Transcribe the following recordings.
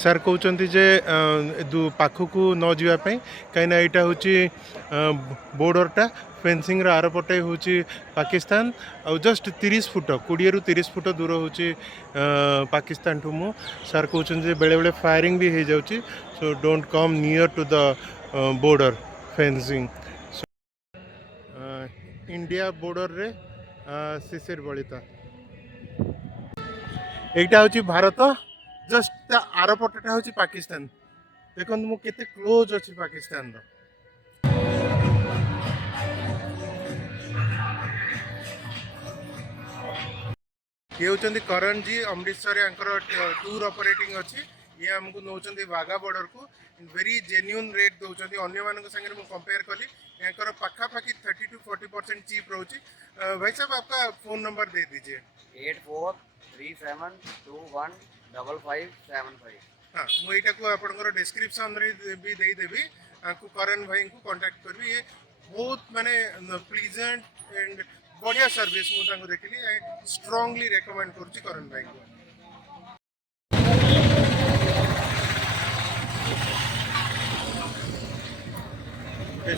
Sir କହୁଛନ୍ତି ଯେ ପାଖକୁ ନ ଯିବା ପାଇଁ କାହିଁକିନା ଏଇଟା ହେଉଛି ବୋର୍ଡରଟା ଫେନ୍ସିଂର ଆରପଟେ ହେଉଛି ପାକିସ୍ତାନ ଆଉ ଜଷ୍ଟ 30 ଫୁଟ 20ରୁ 30 ଫୁଟ ଦୂର ହେଉଛି ପାକିସ୍ତାନଠୁ ମୁଁ ସାର୍ କହୁଛନ୍ତି ଯେ ବେଳେବେଳେ ଫାୟାରିଂ ବି ହେଇଯାଉଛି so don't come near to the border fencing India ବୋର୍ଡରରେ ଶିଶିର ବଳିତା এইটা হচ্ছে ভারত জস্ট তা আর পটটা হচ্ছে পাকিস্তান দেখুন মু কেতে ক্লোজ অছি পাকিস্তানর ये होचंदी करण जी अमृतसर यांकर टूर ऑपरेटिंग अछि ये हमको नौचंदी वाघा बॉर्डर को वेरी जेन्युइन रेट दौचंदी अन्य मानक संगे मु कंपेयर कली यांकर पाखा पाखी 30 to 40% चीप रहउची भाई साहब आपका फोन नंबर दे दीजिए 8437215575 हाँ मु एटा को आपनकर डिस्क्रिप्शन रे भी दे देबी आपको करण भाई को कांटेक्ट करबी ये बहुत माने प्लीजेंट एंड बढ़िया सर्विस मुझे देखिली स्ट्रांगली रेकमेंड करुच्ची करण भाई को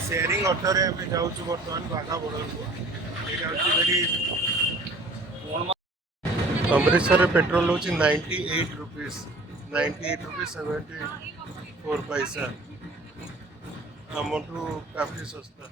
शेयरिंग ऑटो रे हमें जाऊँ बर्तमान वाघा बॉर्डर को अमृतसर पेट्रोल हूँ 98 रुपीज 74 पैसा हमठू काफी सस्ता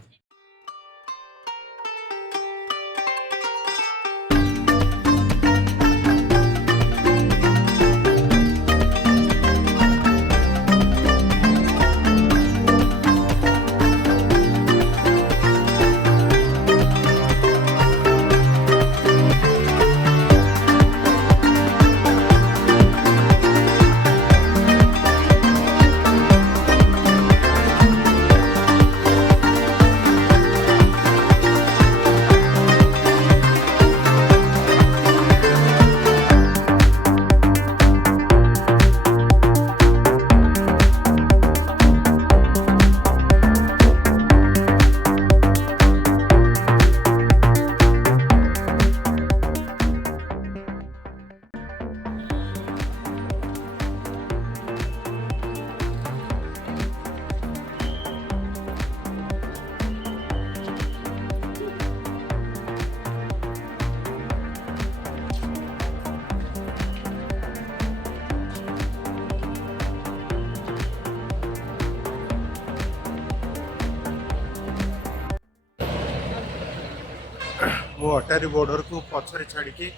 मु अटारी बॉर्डर को पछरे छाड़ी के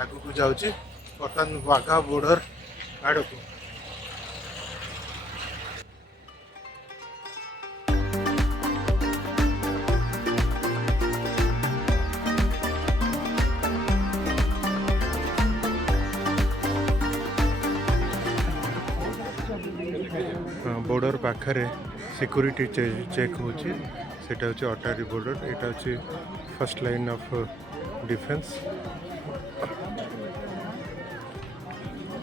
आगु को जाऊँगी बर्तमान वाघा बॉर्डर आड़ को बॉर्डर पाखरे सिक्योरिटी चेक होची सेटा होची अटारी बॉर्डर एटा होची फर्स्ट लाइन ऑफ डिफेंस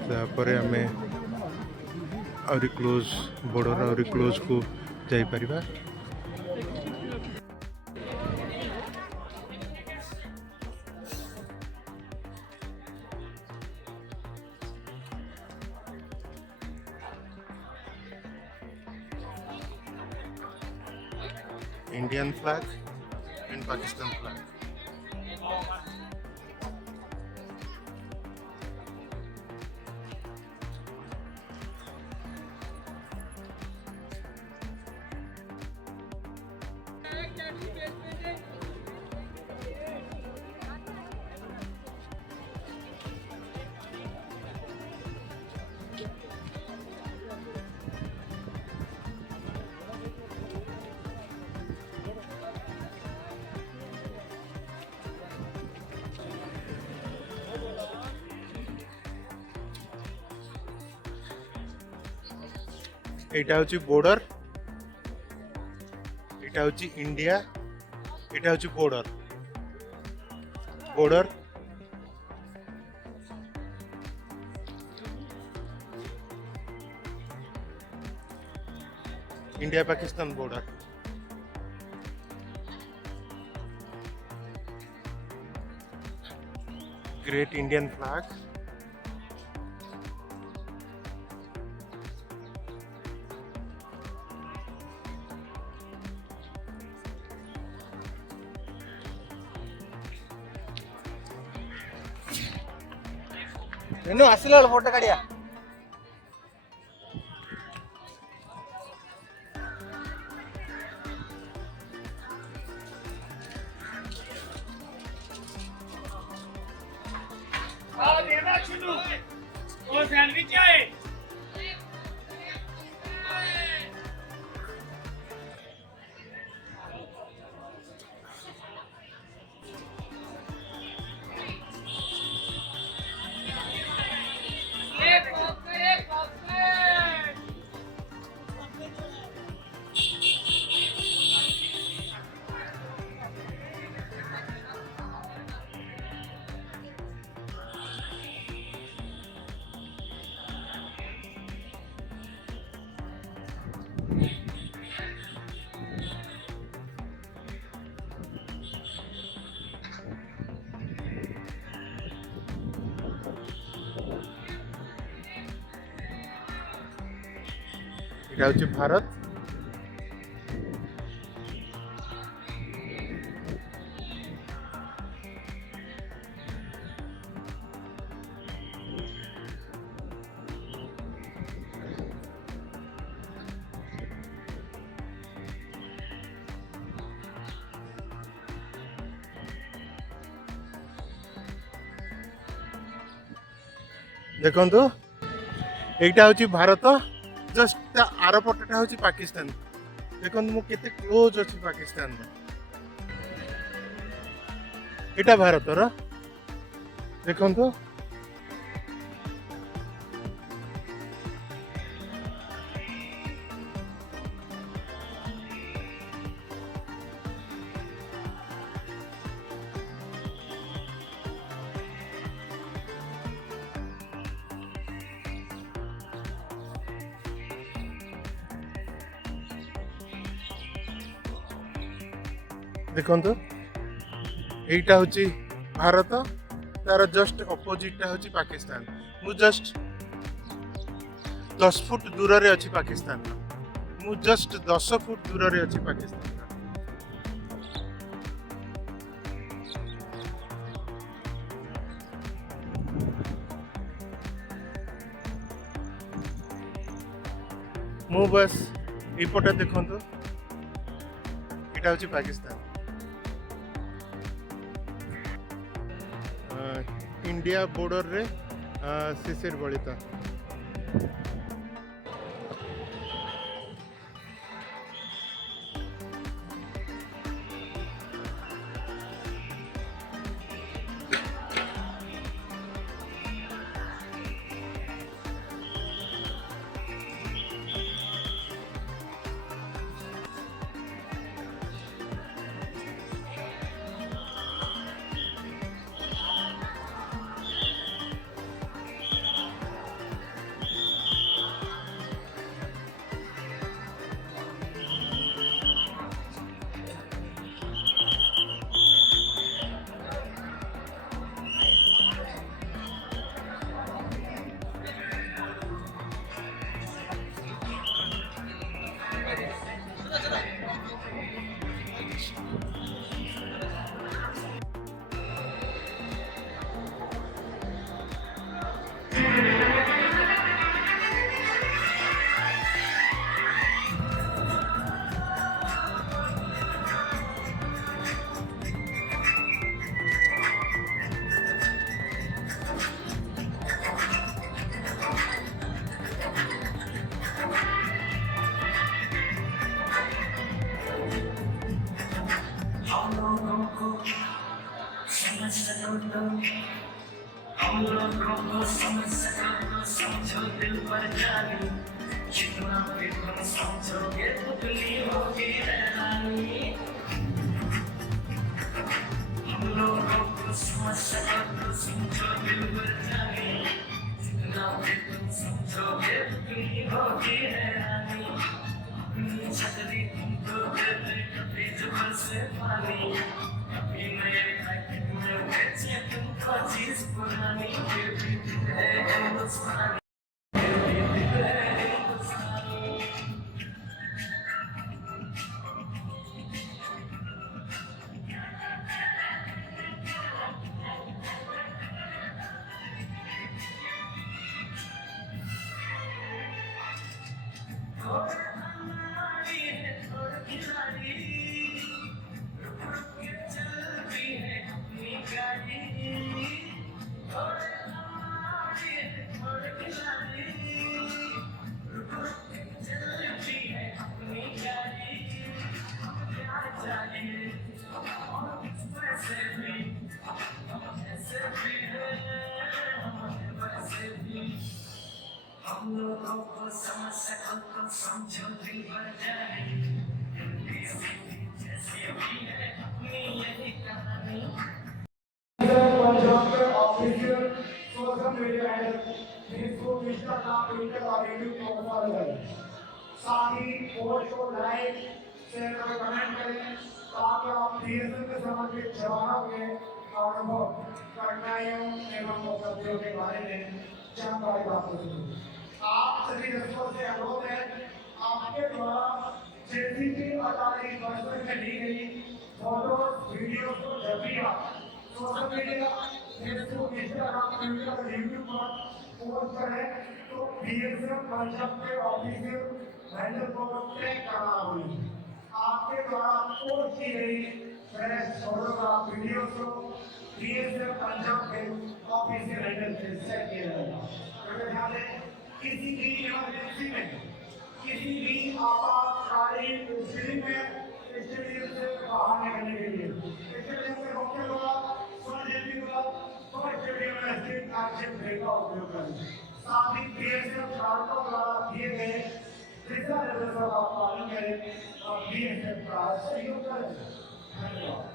तापरे आमे और क्लोज बॉर्डर और क्लोज को जाई परिबा Indian flag and Pakistan flag. এটা হচ্ছে বর্ডার এটা হচ্ছে ইন্ডিয়া এটা হচ্ছে border border India Pakistan border great Indian flag ಇನ್ನೂ ಹಸಿಲ ಫೋಟೋ ಕಡಿಯ এটা হচ্ছে ভারত। ଦେଖନ୍ତୁ এইটা হচ্ছে ভারত, ଜଷ୍ଟ ତା ଆର ପଟଟା ହଉଛି ପାକିସ୍ତାନ। ଦେଖନ୍ତୁ ମୁଁ କେତେ କ୍ଲୋଜ ଅଛି ପାକିସ୍ତାନର। ଏଇଟା ଭାରତର, ଦେଖନ୍ତୁ ଦେଖନ୍ତୁ এইটা হচ্ছে ଭାରତ, ତାର ଜଷ୍ଟ ଅପୋଜିଟଟା ହଉଛି ପାକିସ୍ତାନ। ମୁଁ ଜଷ୍ଟ 10 ଫୁଟ ଦୂରରେ ଅଛି ପାକିସ୍ତାନ, ମୁଁ ଜଷ୍ଟ 10 ଫୁଟ ଦୂରରେ ଅଛି ପାକିସ୍ତାନ। ମୁଁ ବାସ୍ ଏଇପଟେ ଦେଖନ୍ତୁ, ଏଇଟା ହଉଛି ପାକିସ୍ତାନ। इंडिया बॉर्डर रे शिशिर बलिता। पंजाब के official social media handle Facebook Instagram Twitter और यूट्यूब को फॉलो करें। साथ ही पोस्ट को लाइक शेयर और कमेंट करें ताकि आप बीएसएफ के समर्पित जवानों के अनुभव कठिनाइयों एवं उपलब्धियों के बारे में जानकारी प्राप्त हो सके। आप सभी दर्शकों से अनुरोध है आपके द्वारा जैसी भी अटारी वर्षन में ली गई फोटोज वीडियो को जब भी आप social media Facebook Instagram Twitter और यूट्यूब पर पोस्ट करें तो बीएसएफ पंजाब के ऑफिशियल हैंडल को टैग करना होगी। आपके द्वारा पोस्ट की गई फ्रेश फोटोग्राफ वीडियो को बीएसएफ पंजाब के ऑफिशियल हैंडल से शेयर किया जाएगा। कृपया ध्यान दें, किसी भी इमरजेंसी में किसी भी आपातकालीन स्थिति में स्टेडियम से बाहर निकलने के लिए स्टेडियम के मुख्य द्वार स्वयं द्वार तो स्टेडियम में स्थित आक्षेप ब्रेक का उपयोग करें। साथ ही बीएसएफ चालकों द्वारा दिए गए दिशा निर्देशों का पालन करें और बीएसएफ का सहयोग करें। धन्यवाद।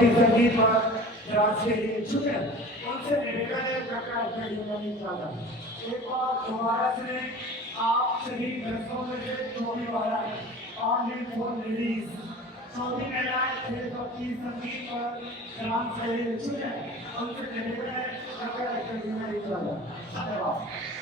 की संगीत पर डांस के लिए झुके उनसे निवेदन है कटरा नहीं चाहता एक बार दोबारा से आप सभी दर्शकों में से जो भी वाला ऑनली फॉर लेडीज सऊदी महिलाएं देशभक्ति संगीत पर डांस के लिए झुके उनसे निवेदन है कटरा नहीं चाहता धन्यवाद।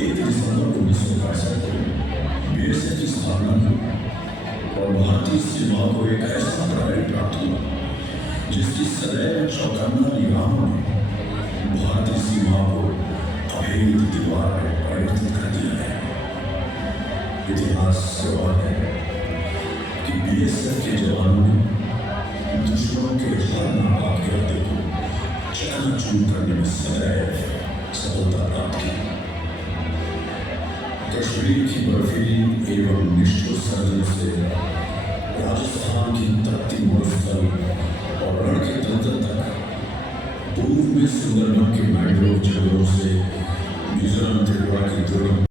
दिसंबर 1965 को बीएसएफ की स्थापना हुई और भारतीय सीमा को एक ऐसा प्रहरी प्राप्त हुआ जिसकी सदैव चौकन्ना निगाहों ने भारतीय सीमा को अभेद दीवार में परिवर्तित कर दिया है। इतिहास गवाह है कि बीएसएफ के जवानों ने दुश्मनों के हर नापाक इरादे को चकनाचूर करने में सदैव सफलता प्राप्त की। कश्मीर की बर्फीली एवं निष्ठुर सर्दियों से राजस्थान की तपती मरुस्थल और रण के तंत्र तक, पूर्व में सुंदरबन के मैंग्रोव जंगलों से मिजोरम त्रिपुरा की दुर्गम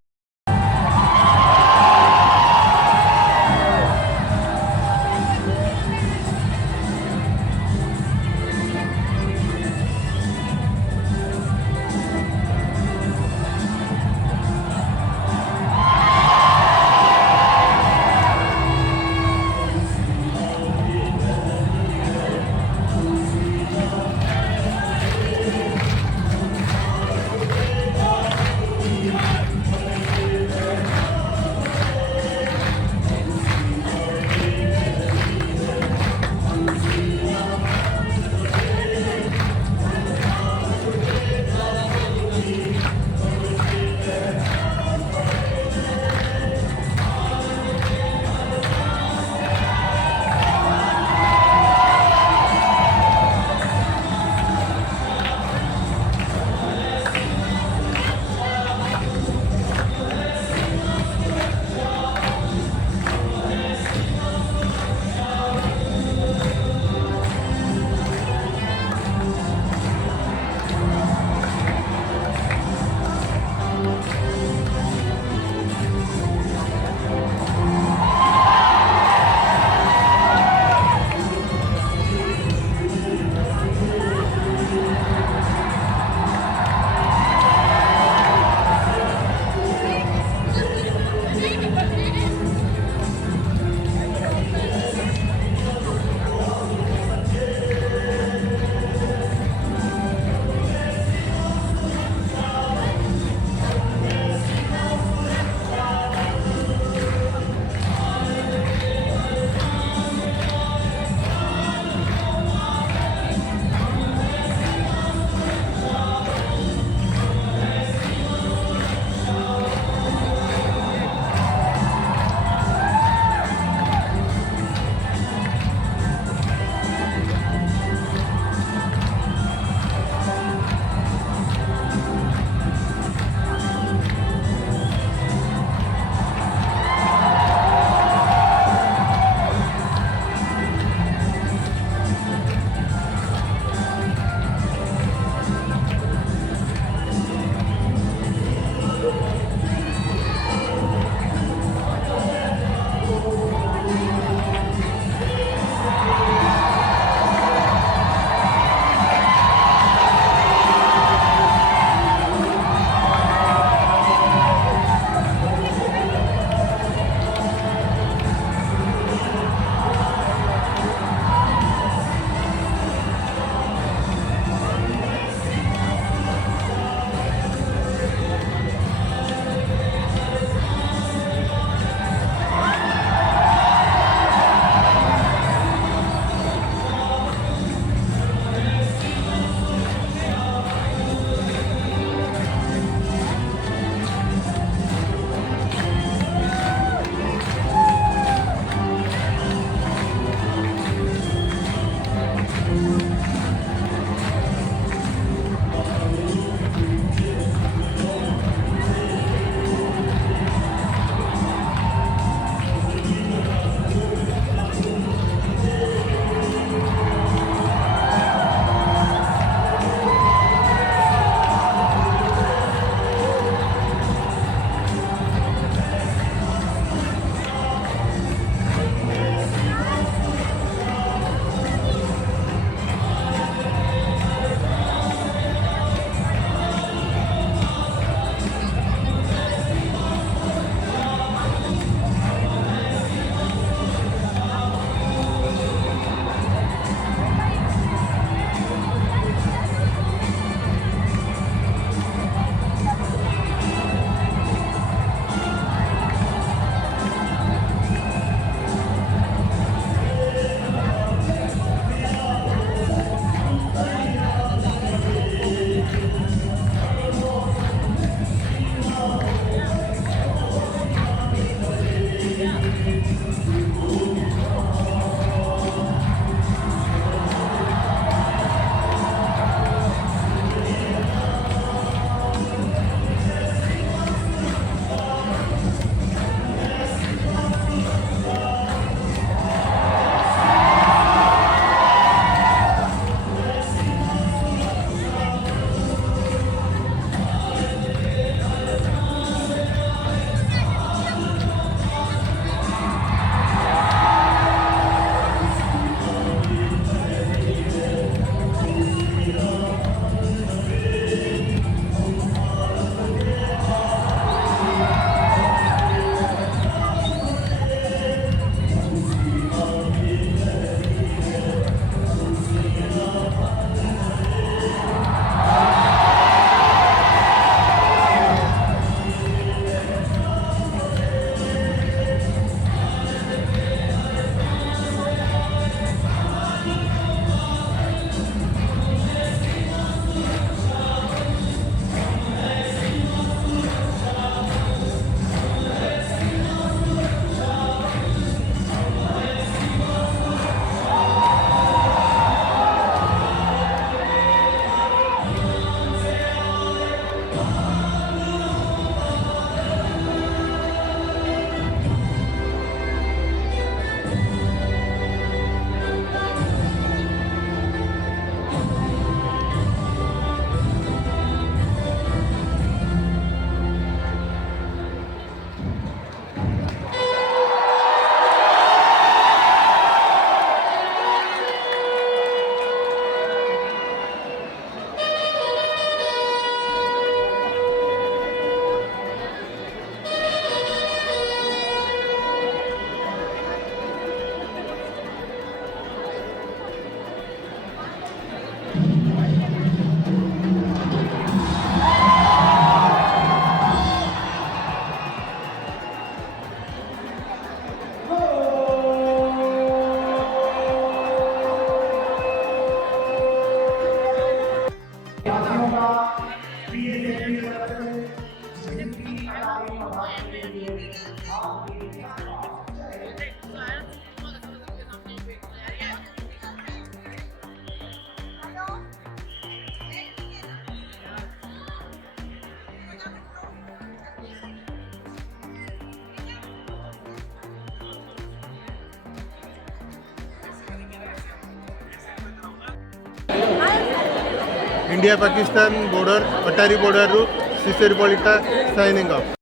इंडिया पाकिस्तान बॉर्डर अटारी बॉर्डर रु सिसेरी पलिटा साइनिंग ऑफ।